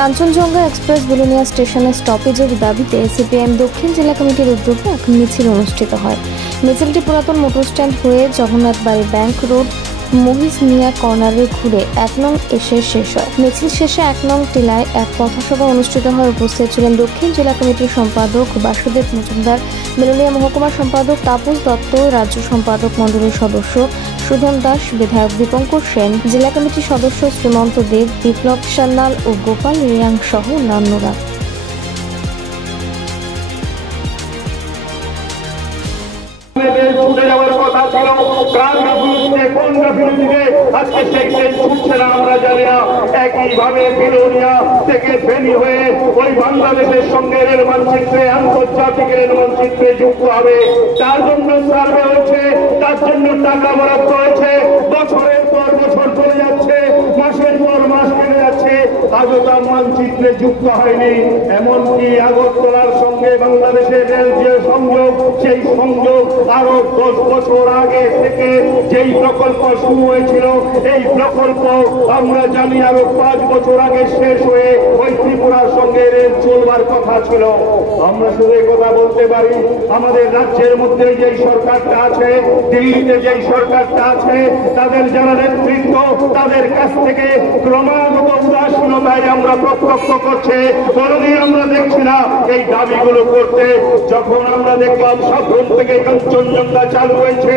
Kanchenjunga express Belonia স্টেশনে স্টপেজের দাবিতে CPIM দক্ষিণ জেলা কমিটির উদ্যোগে এক মিছিল অনুষ্ঠিত হয়। মিছিলটি পুরাতন মোটর স্ট্যান্ড হয়ে জগন্নাথ বাড়ি ব্যাংক রোড মহিষ মিয়া কর্নারে ঘুরে 1 নং এসে শেষ হয়। মিছিল শেষে 1 নং টিলায় এক পথসভা অনুষ্ঠিত হয়। উপস্থিত ছিলেন দক্ষিণ জেলা কমিটির সম্পাদক বাসুদেব মজুমদার, বিলোনিয়া মহকুমা সম্পাদক তাপস দত্ত, রাজ্য সম্পাদক মণ্ডলীর সদস্য সুধন দাস, বিধায়ক দীপঙ্কর সেন, জেলা কমিটির সদস্য শ্রীমন্ত দেব, বিপ্লব সান্যাল ও গোপাল রিয়াং সহ অন্যান্যরা। একইভাবে বিলোনিয়া থেকে ফেনী হয়ে ওই বাংলাদেশের সঙ্গে রেল মানচিত্রে আন্তর্জাতিক রেল মানচিত্রে যুক্ত হবে। তার জন্য সার্ভে হচ্ছে, তার জন্য টাকা বরাদ্দ হয়েছে। বছরের পর বছর চলে যাচ্ছে, মাসের পর মাস কেটে যাচ্ছে, আজও তা মানচিত্রে যুক্ত হয়নি। এমনকি আগরতলার সঙ্গে বাংলাদেশের রেল যে সংযোগ, সেই সংযোগ আরো 10 বছর আগে থেকে যেই প্রকল্প শুরু হয়েছিল, এই প্রকল্প আমরা জানি আরো 5 বছর আগে শেষ হয়ে ওই ত্রিপুরার সঙ্গে রেল চলবার কথা ছিল। আমরা শুধু কথা বলতে পারি, আমাদের রাজ্যের মধ্যে যেই সরকারটা আছে, দিল্লিতে যেই সরকারটা আছে, তাদের যারা নেতৃত্ব, তাদের কাছ থেকে ক্রমাগত উদাসীনতায় আমরা প্রত্যক্ষ করছে। কোনদিন আমরা দেখছি না এই দাবিগুলো করতে। যখন আমরা দেখলাম সাবরুম থেকে কাঞ্চনজঙ্ঘা চালু হয়েছে,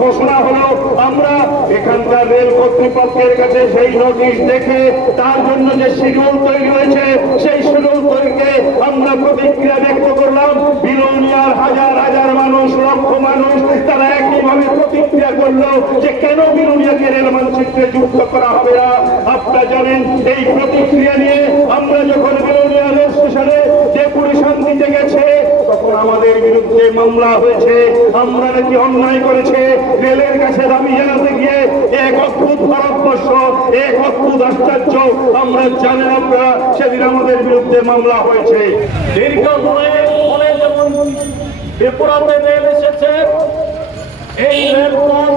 ঘোষণা হলো, আমরা এখানকার রেল কর্তৃপক্ষের কাছে সেই নোটিশ দেখে তার জন্য যে শিডিউল তৈরি হয়েছে, সেই শিডিউল তৈরিকে আমরা প্রতিক্রিয়া ব্যক্ত করলাম। বিলোনিয়ার হাজার হাজার মানুষ, লক্ষ মানুষ, তারা একইভাবে প্রতিক্রিয়া করলো যে কেন বিলোনিয়াকে রেল মানচিত্রে যুক্ত করা হবে না। আপনারা জানেন, এই প্রতিক্রিয়া নিয়ে আমরা যখন বিলোনিয়া রেল স্টেশনে যে পুলিশান দিতে গেছে, তখন আমাদের বিরুদ্ধে মামলা হয়েছে, আমরা নাকি অন্যায় করেছে। রেলের কাছে দাবি জানাতে গিয়ে এক অদ্ভুত ভারতবর্ষ, এক অদ্ভুত আশ্চর্য, আমরা জানি আপনারা, সেদিন আমাদের বিরুদ্ধে মামলা হয়েছে। দীর্ঘ লড়াইয়ের ফলে যেমন ত্রিপুরাতে রেল এসেছে, এই রেলপথ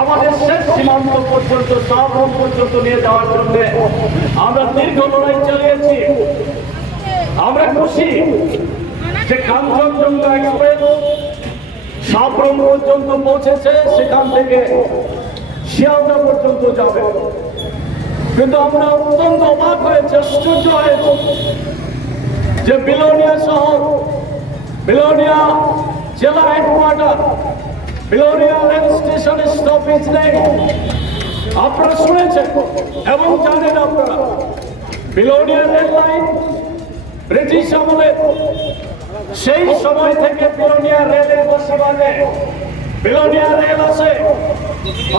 আমাদের শেষ সীমান্ত পর্যন্ত, সাবরুম পর্যন্ত নিয়ে যাওয়ার জন্য আমরা দীর্ঘ লড়াই চালিয়েছি। আমরা খুশি যে কাঞ্চনজঙ্ঘা এক্সপ্রেস সাবরুম পর্যন্ত পৌঁছেছে, সেখান থেকে শিয়ালদা পর্যন্ত যাবে। কিন্তু আমরা অত্যন্ত অবাক হয়েছে, আশ্চর্য হয়েছে যে বিলোনিয়া শহর, বিলোনিয়া জেলা হেডকোয়ার্টার, বিলোনিয়া রেল স্টেশনের স্টপেজ নেই। আপনারা শুনেছেন এবং জানেন, আপনারা বিলোনিয়া রেল লাইন ব্রিটিশ আমলে, সেই সময় থেকে বিলোনিয়া রেলের বসবানে বিলোনিয়া রেল আছে।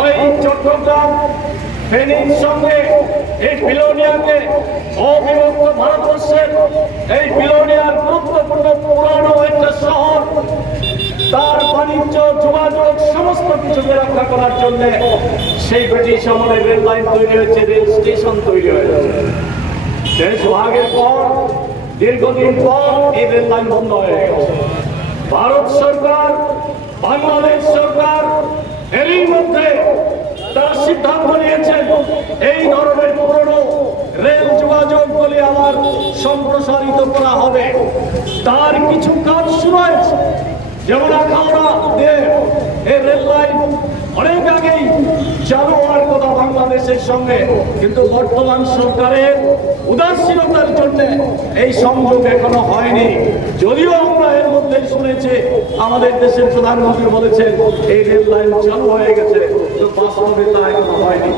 ওই চট্টগ্রাম ফেনীর সঙ্গে এই বিলোনিয়াকে অবিভক্ত ভারতবর্ষের এই বিলোনিয়ার গুরুত্বপূর্ণ পুরানো একটা শহর, তার বাণিজ্য, যোগাযোগ সমস্ত কিছুকে রক্ষা করার জন্য সেই ব্রিটিশ আমলে রেল লাইন তৈরি হয়েছে, রেল স্টেশন তৈরি হয়েছে। দেশ ভাগের পর দীর্ঘদিন পর এই রেল লাইন বন্ধ হয়ে গেছে। ভারত সরকার, বাংলাদেশ সরকার এরই মধ্যে তারা সিদ্ধান্ত নিয়েছেন এই ধরনের পুরনো রেল যোগাযোগ বলে আমার সম্প্রসারিত করা হবে। তার কিছু কাজ শুরু হয়েছে, যেমন আখাউড়া দিয়ে এই রেল লাইন অনেক আগেই চালু হওয়ার কথা বাংলাদেশের সঙ্গে, কিন্তু বর্তমান সরকারের উদাসীনতার জন্য এই সংযোগ এখনো হয়নি। যদিও আমরা এর মধ্যে শুনেছি আমাদের দেশের প্রধানমন্ত্রী বলেছেন এই রেল লাইন চালু হয়ে গেছে, কিন্তু বাস্তবে তা এখনো হয়নি।